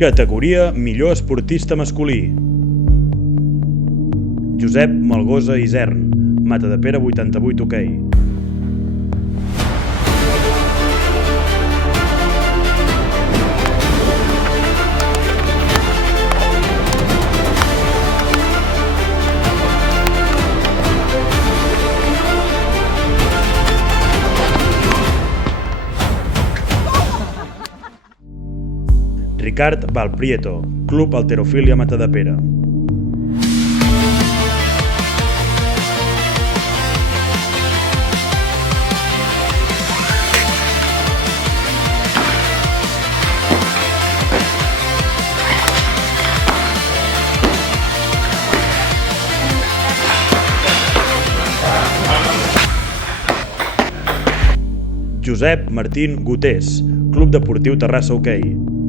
Categoria Millor esportista masculí. Josep Malgosa Isern, Matadepera 88 hoquei. Ricard Valprieto, Club Halterofília Matadepera. Josep Martín Gutés, Club Deportiu Terrassa Hoquei.